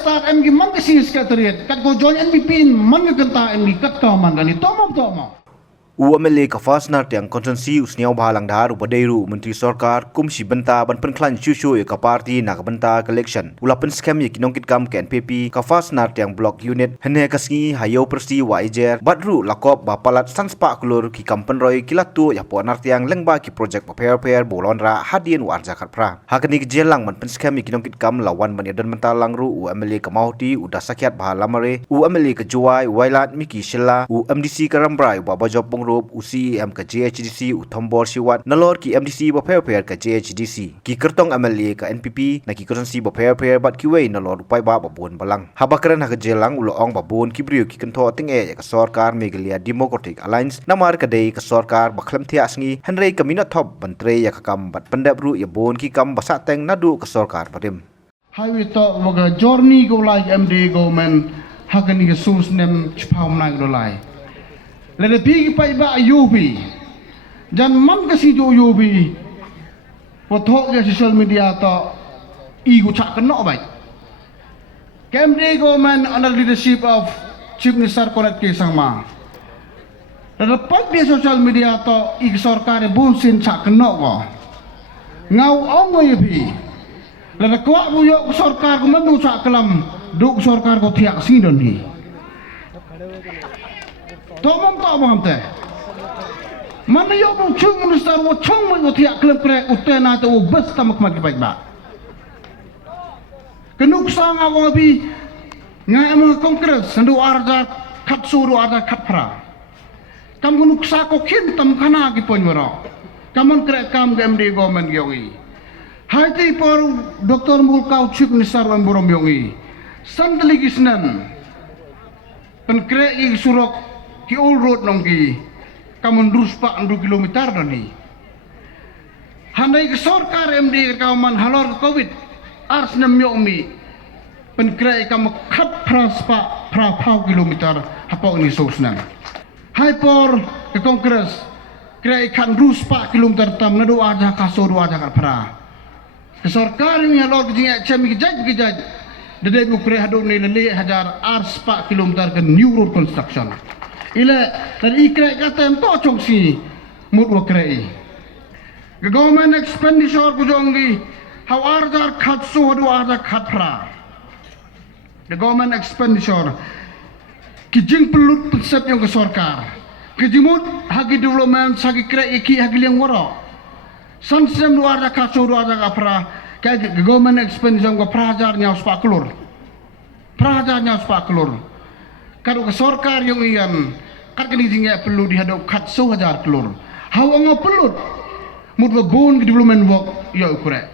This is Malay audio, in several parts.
protestar em gi man kasi sekretariat kat go join NPP man ga kanta em gi kat ka man gani tomo UMLA ka fasnar tiang konsensi usniaw bahalang dar upadeiru menteri sarkar kumsi benta ban penklan syushu ka parti nak benta election ulapen scam ye kinongkit kam ke NPP ka fasnar tiang block unit hene kasngi hayo persi waijer badru lakop bapalat sanspa kulur ki kampen roy kilatu ya ponar tiang lengba ki project paper bolonra hadien warja khatpra hakani jelang man pen scam ye kinongkit kam lawan ban yadan mental langru UMLA ka mauti udah sakyat bahalamare UMLA ka juai wailat miki shilla UMDC ka rambrai babajob UCM ke JHDC Uthombor Siwat nalor ki MDC ba pair ke JHDC ki kertong MLA ke NPP na ki konsensi ba pair bat ki wei nalor upai ba babun balang habakran ha jelang uloong babun ki brio ki kento tinge ka sarkar Meghalaya Democratic Alliance namar ka dei ka sarkar bakhlam thia asngi henrei ka minat thop bantre ya ka kam bat pandap ru ya bon ki kam basa teng nadu ka sarkar padim highway to waga journey go like MD government hakani ka sus nem chpam nang do lai le pi pai ba yubi jan man kasi jo yubi pothok ge social media to igu chak keno bai KMD government under leadership of Chief Minister Korat K Sangma le pai di social media to ig sarkar bun sin chak keno ko ngau ong yubi le kwa bu yo sarkar ko manu chak kalam duk sarkar ko thiak sin don ni Tomam te. Mana yo bung chung minister wo chung mo tiak klep kre utena to bes tamak magi baik ba. Kenuk sang awang bi ngai mo kongres sendu arda khatsu ru arda khatpra. Kam kenuk sa ko kin tam kana gi pon moro. Kamon kre kam GMD government yogi. Hai ti por Dr. Mulkau Chief Minister Lemburom yogi. Sandali gisnan. Pen kre ig surok ki old road nong ki kamun ruspa 2 kilometer doni handai ke sarkar MD kauman halor covid ars nem yomi penkrai kam khat praspa pra pau kilometer hapau ni sosnan hai por ke kongres krai kan ruspa kilometer tam nadu aja kaso do aja pra ke sarkar ni halor ki chemi ki jaj dede bu kre hadu ni le hajar ars pa kilometer ke new road construction ila dan ikre kata to chongsi mut wakre the government expenditure kujongi how arjar khatsu hadu arjar khatpra the government expenditure kijing pelut persep yang ke sarkar kijimut hagi development hagi kre iki hagi liang waro sansem du arjar khatsu du arjar khatpra kai the government expenditure ko prajar nya spaklur kadu ke sarkar yang ian kat kini tinggal perlu dihadap kat 1,000 kelur hawang pelut mut babun ke development work ya ukurek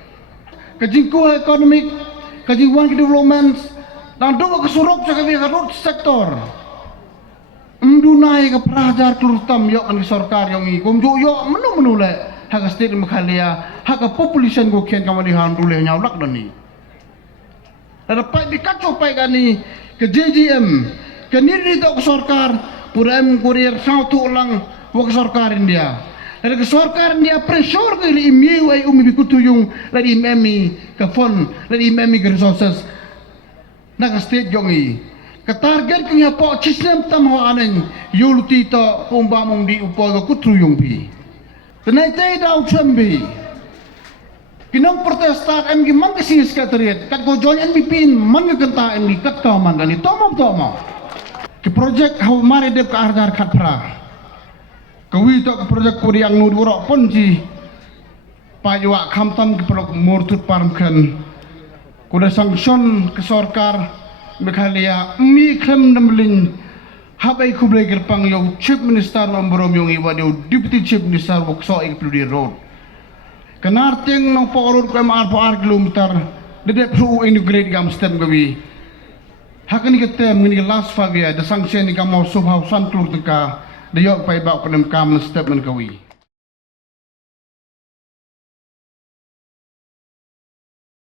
kejingku ekonomik kejingwan ke development dan doa ke suruk cakapi ke road sektor mdunai ke prajar kelur tam ya kan sarkar yang i komjo ya menu le hak state Meghalaya hak population go ken kamali han dule nyaulak doni dapat dikacau pai kani ke JGM ke niri to sarkar puram kurir sautu ulang wak sarkar India dari ke sarkar India pressure ke imi ai umi bikutuyung lagi memi ke fund lagi memi ke resources nak state jongi ke target ke nyapo sistem tam ho anen yuluti to pumbamung di upo ke kutuyung bi tenai tai dau chambi kinong protestar em gi man kasi sekretariat kat go join NPP man ga kanta em gi kat ka man gani tomo ke projek hau mari dep ka arjar khatpra kawi to ke projek puri ang nu ro ponji pajwa khamtam ke prok mortut parmkhan kuda sanction ke sarkar Meghalaya mi khlem namling habai kublai gerpang yo chief minister Lemburom yong iwa deputy chief minister wokso ik pludi road kenarting nong porut ko mar 4 kilometer dede pru integrate gam stem gawi hakani ketem ngini last 5 year the sanction ni kamau subhau san klur tengka de yok pai ba ko nem kam step men gawi